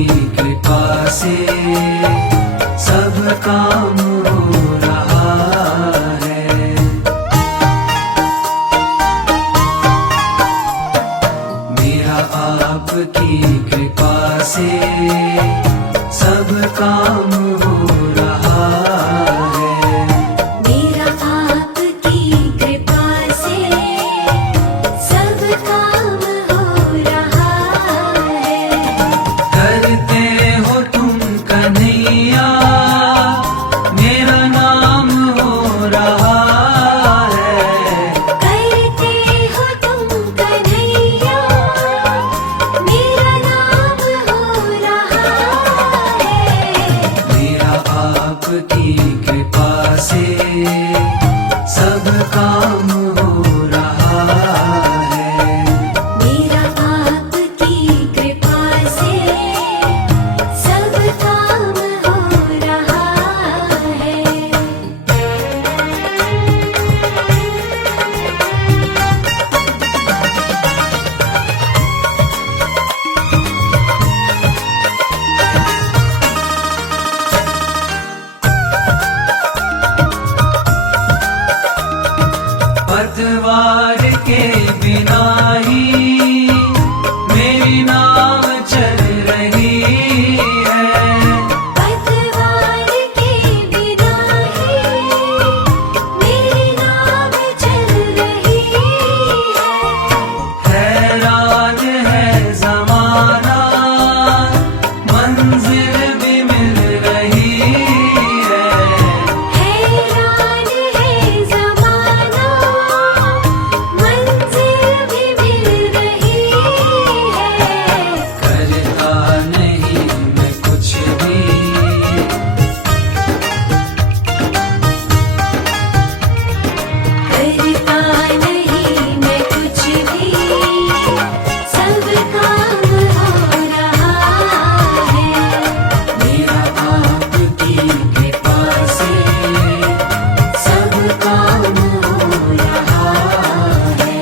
की कृपा से सब काम हो रहा है। मेरा आपकी कृपा से सब काम हो रहा है। मेरा आपकी कृपा से सब काम हो रहा है। करते हो तुम कन्हैया मेरा नाम हो रहा है। करते हो तुम कन्हैया मेरा नाम हो रहा है। मेरा आपकी कृपा से सब काम हो रहा है। मेरा आपकी कृपा से सब काम हो रहा है। पतवार के बिना ही मेरी नाव चल रही है। पतवार के बिना ही मेरी नाव चल रही है। हैरान है ज़माना मंजिल भी मिल रही है। हैरान है ज़माना मंजिल भी मिल रही है। करता नहीं मैं कुछ भी करता नहीं मैं कुछ भी सब काम हो रहा है। मेरा आपकी कृपा से सब काम हो रहा है।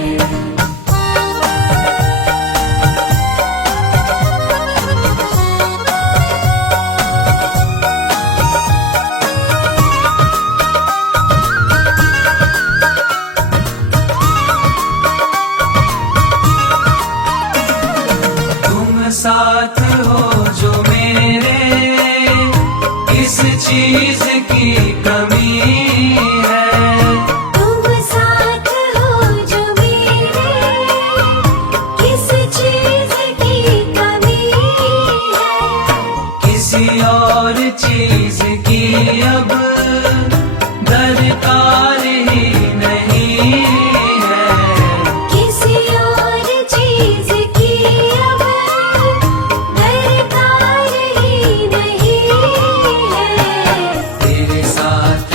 तुम साथ हो जो मेरे इस चीज की कमी है। तुम साथ हो जो मेरे किस चीज की कमी है। किसी और चीज की अब दरकार ही नहीं है। किसी और चीज की अब दरकार ही नहीं है। तेरे साथ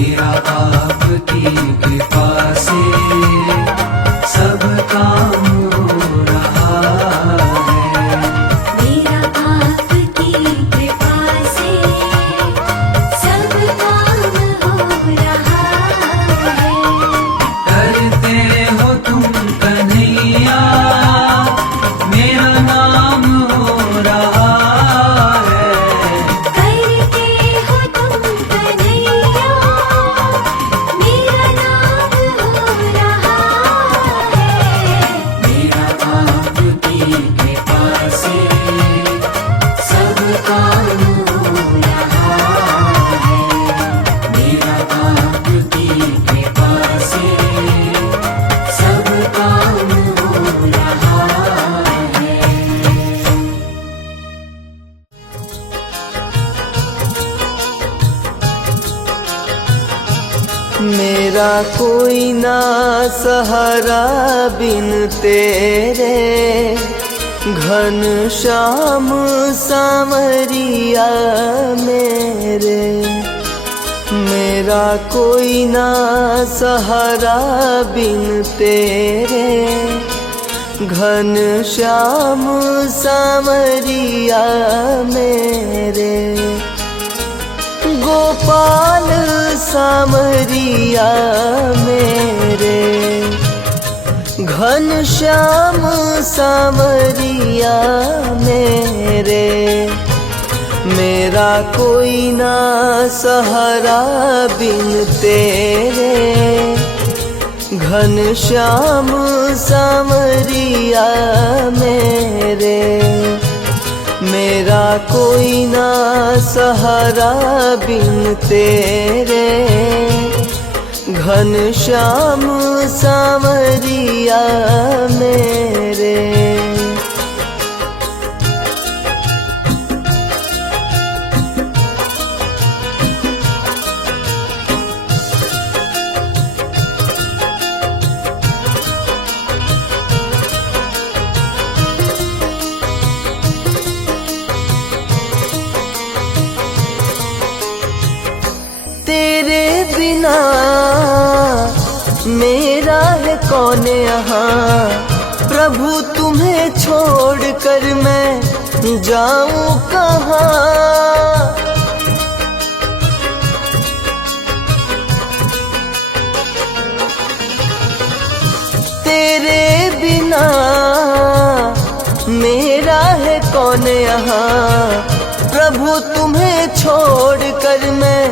मेरा आपकी कृपा से सब काम हो रहा है। मेरा आपकी कृपा से सब काम हो रहा है। करते हो तुम कन्हैया मेरा नाम हो रहा है। करते हो तुम कन्हैया मेरा नाम हो रहा है। मेरा आपकी कृपा से सब काम हो रहा है। मेरा आपकी कृपा से सब काम हो रहा है। मेरा कोई ना सहारा बिन तेरे, घन श्याम सामरिया मेरे। मेरा कोई ना सहारा बिन तेरे, घन श्याम सामरिया मेरे। गोपाल सामरिया मेरे, घन श्याम सामरिया मेरे। मेरा कोई ना सहारा बिन तेरे, घन श्याम सामरिया मेरे। मेरा कोई ना सहारा बिन तेरे, घन श्याम सामरिया मेरे। तेरे बिना मेरा है कौन यहाँ, प्रभु तुम्हें छोड़ कर मैं जाऊं कहाँ। तेरे बिना मेरा है कौन यहाँ, प्रभु तुम्हें छोड़ कर मैं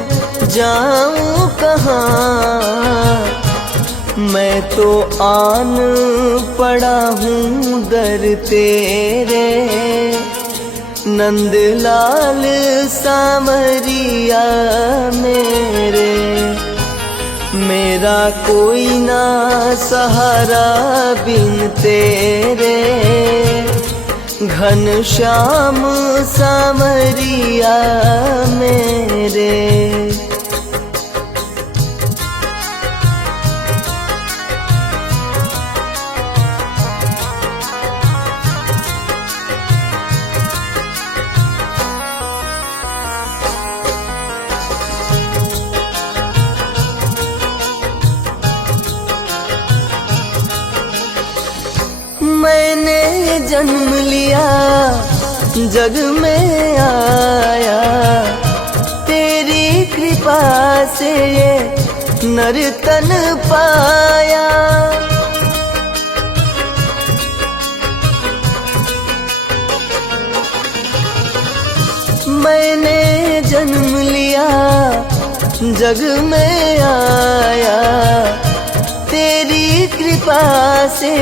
जाऊं कहाँ। मैं तो आन पड़ा हूँ दर तेरे, नंदलाल सामरिया मेरे। मेरा कोई ना सहारा बिन तेरे, घन श्याम सामरिया मेरे। मैंने जन्म लिया जग में आया, तेरी कृपा से ये नर तन पाया। मैंने जन्म लिया जग में आया, तेरी कृपा से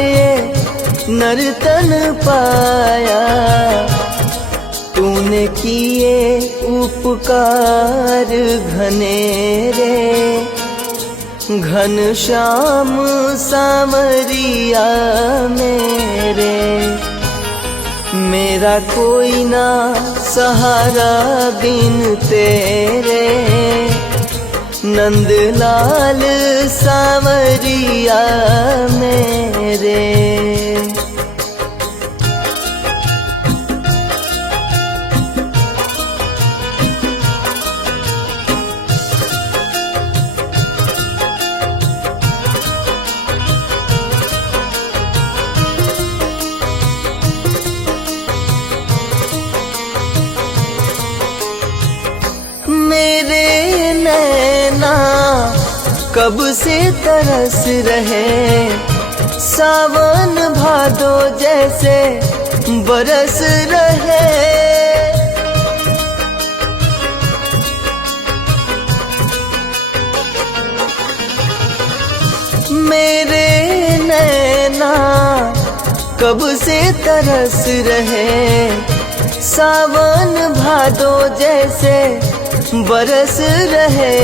नर तन पाया। तूने किए उपकार घनेरे, घन श्याम सामरिया मेरे। मेरा कोई ना सहारा बिन तेरे, नंदलाल सामरिया मेरे। कब से तरस रहे सावन भादो जैसे बरस रहे। मेरे नैना कब से तरस रहे सावन भादो जैसे बरस रहे।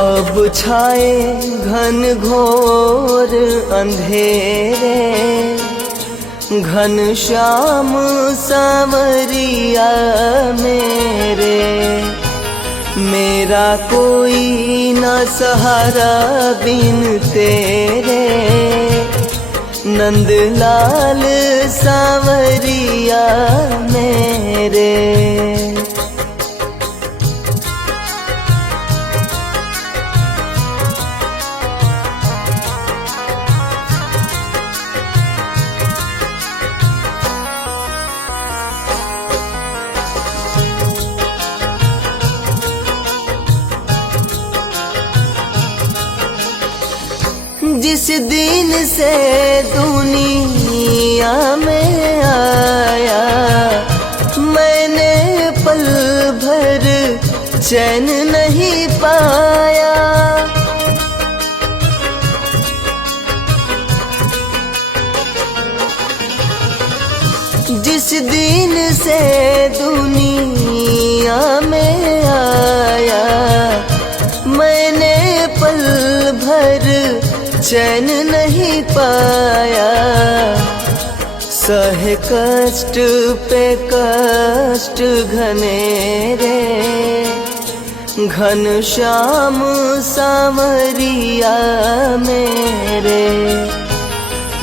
अब छाए घन घोर अंधेरे घन श्याम सांवरिया मेरे। मेरा कोई न सहारा बिन तेरे नंदलाल सांवरिया मेरे। जिस दिन से दुनिया में आया मैंने पल भर चैन नहीं पाया। जिस दिन से दुनिया में आया मैंने पल भर चैन नहीं पाया। सहे कष्ट पे कष्ट घनेरे घन श्याम सांवरिया मेरे।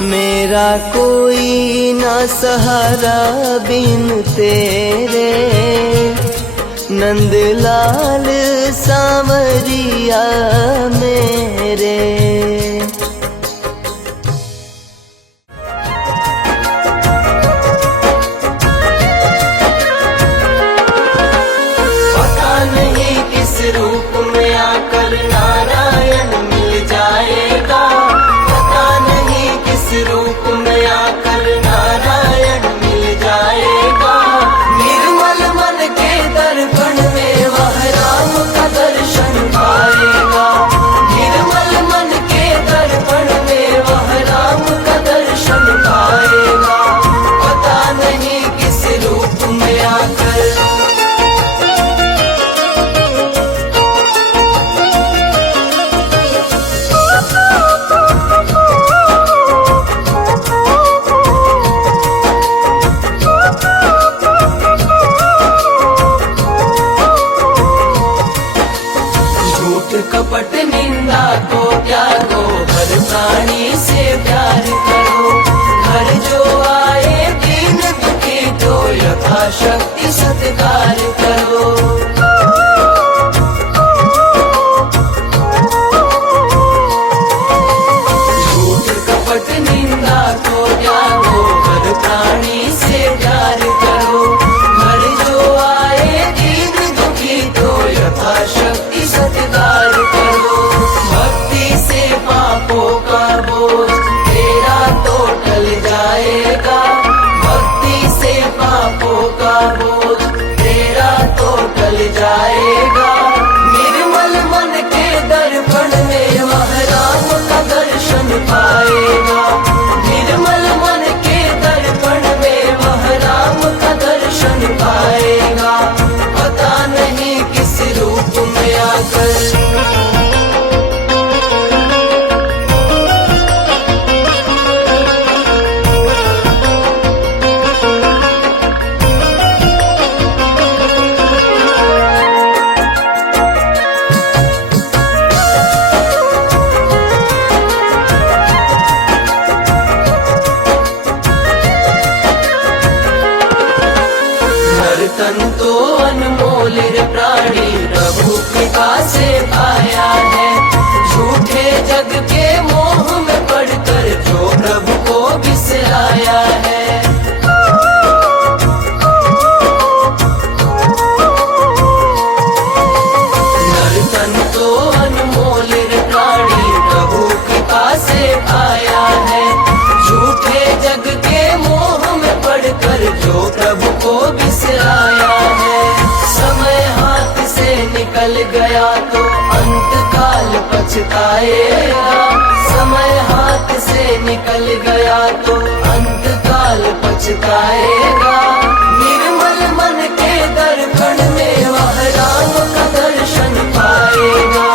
मेरा कोई न सहारा बिन तेरे नंदलाल सांवरिया मेरे। रूप में आकर नारायण मिल जाएगा। पता नहीं किस रूप में आकर नारायण मिल जाएगा। निर्मल मन के दर्पण में वह राम का दर्शन पाएगा। निर्मल मन के दर्पण में वह राम का दर्शन पाएगा। पता नहीं किस रूप में आकर कपट निंदा को त्यागो हर प्राणी से प्यार करो। घर जो आए दीन दुखी तो यथाशक्ति सत्कार करो। झूठ कपट निंदा को त्यागो हर प्राणी से प्यार करो। घर जो आए दीन दुखी तो यथाशक्ति सत्कार करो। भक्ति से पापों का बोझ तेरा तो टल जाएगा। भक्ति से पापों का बोझ तेरा तो टल जाएगा। निर्मल मन के दर्पण में वह राम का दर्शन पाएगा। निर्मल मन के दर्पण में वह राम का दर्शन पाएगा। पता नहीं किस रूप में आकर तन तो अनमोल रे प्राणी प्रभु कृपा से गया तो अंतकाल पछताएगा, समय हाथ से निकल गया तो अंतकाल पछताएगा। निर्मल मन के दर्पण में वह राम का दर्शन पाएगा,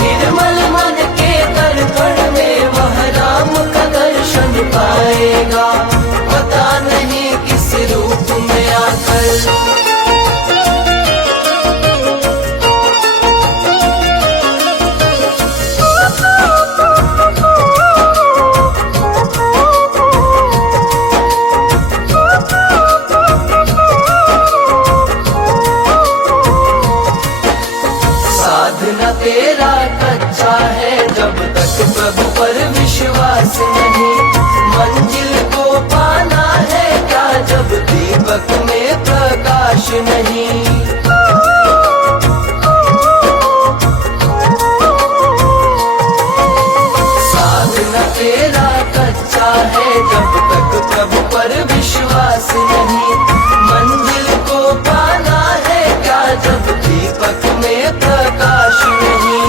निर्मल मन के दर्पण में वह राम का दर्शन पाएगा। पता नहीं किस रूप में आकर साधना तेरा कच्चा है, जब तक प्रभु पर विश्वास नहीं। मंजिल को पाना है क्या, जब दीपक में प्रकाश नहीं। साधना तेरा कच्चा है, जब तक प्रभु पर विश्वास नहीं। मंजिल को पाना है क्या, जब दीपक में प्रकाश नहीं।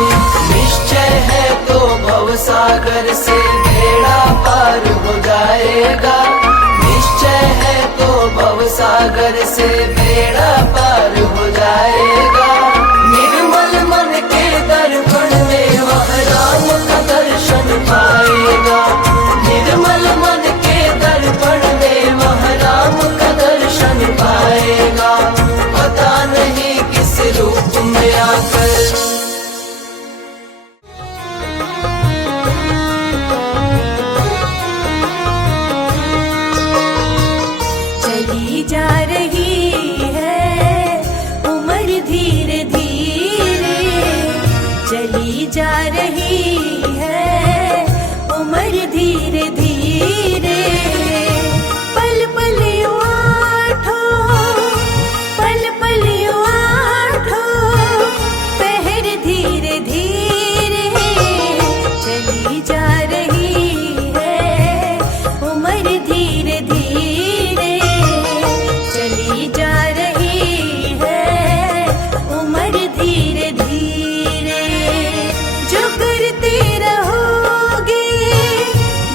निश्चय है तो भव सागर से बेड़ा पार हो जाएगा, निश्चय है तो भव सागर से बेड़ा पार हो जाएगा। निर्मल मन के दर्पण में वह राम का दर्शन पाएगा, निर्मल मन के दर्पण में वह राम का दर्शन पाएगा। पता नहीं किस रूप में आकर चली जा रही है उम्र धीरे धीरे, चली जा रही है उम्र धीरे धीरे। पल पल यूं आठो, पल पल यूं आठो, पहर धीरे धीरे। चली जा रही है उम्र धीरे धीरे, चली जा रही है उम्र धीरे धीरे। जो करते रहोगे,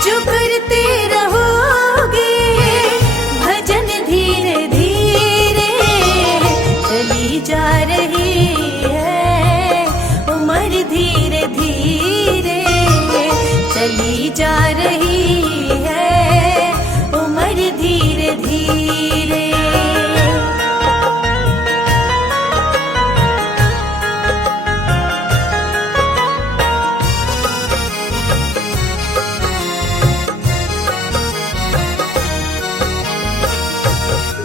जो करते रहोगे भजन धीरे धीरे। चली जा रही है उम्र धीरे धीरे, चली जा रही है उम्र धीरे धीरे।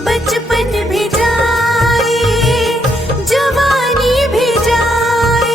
बचपन भी जाए, जवानी भी जाए,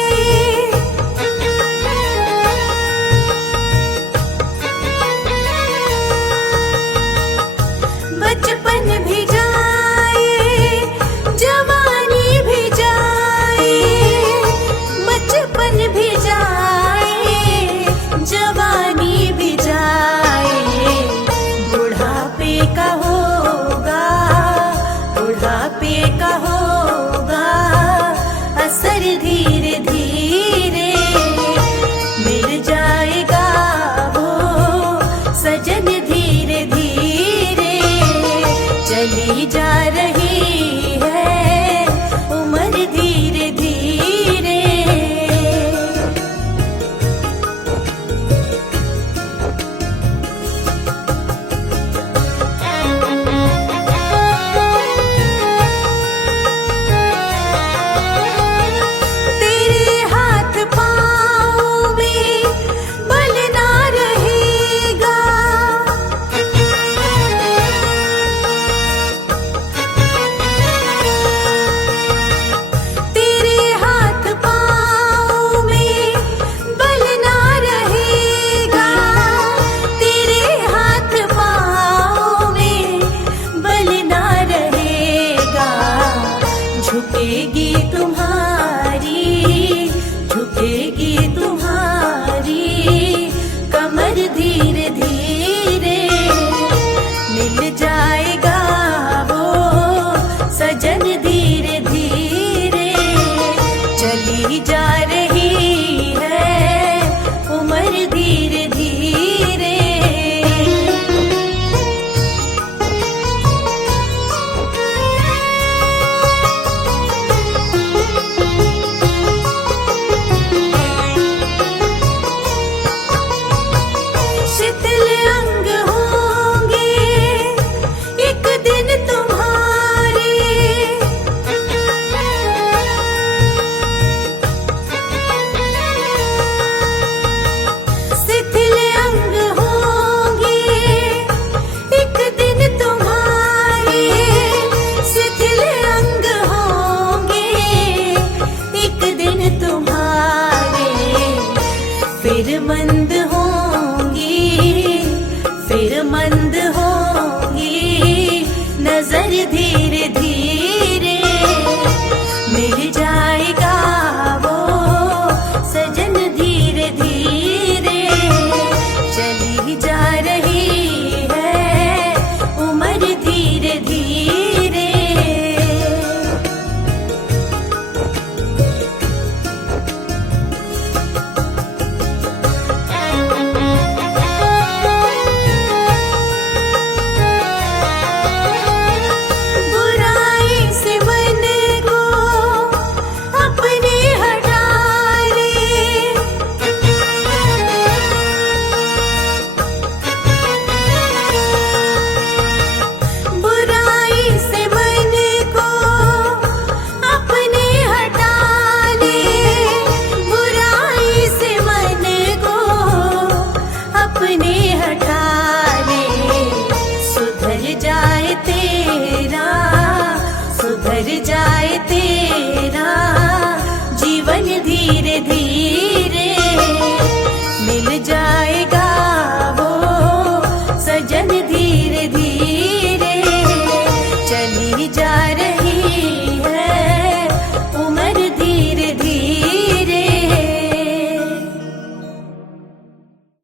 चली जा रही है उम्र धीरे धीरे। शिथिल अंग होंगे एक दिन तुम्हारे, शिथिल अंग होंगे एक दिन तुम्हारे, शिथिल अंग होंगे एक दिन तुम्हारे। फिर मंद होंगी, फिर मंद होंगी नजर धीरे धीरे। मिल जाएगा वो सजन धीरे धीरे। चली जा रही है उम्र धीरे धीरे। बुराई से मन को अपने हटा ले, बुराई से मन को अपने हटा ले, बुराई से मन को अपने हटा ले। सुधर जाए तेरा, सुधर जाए तेरा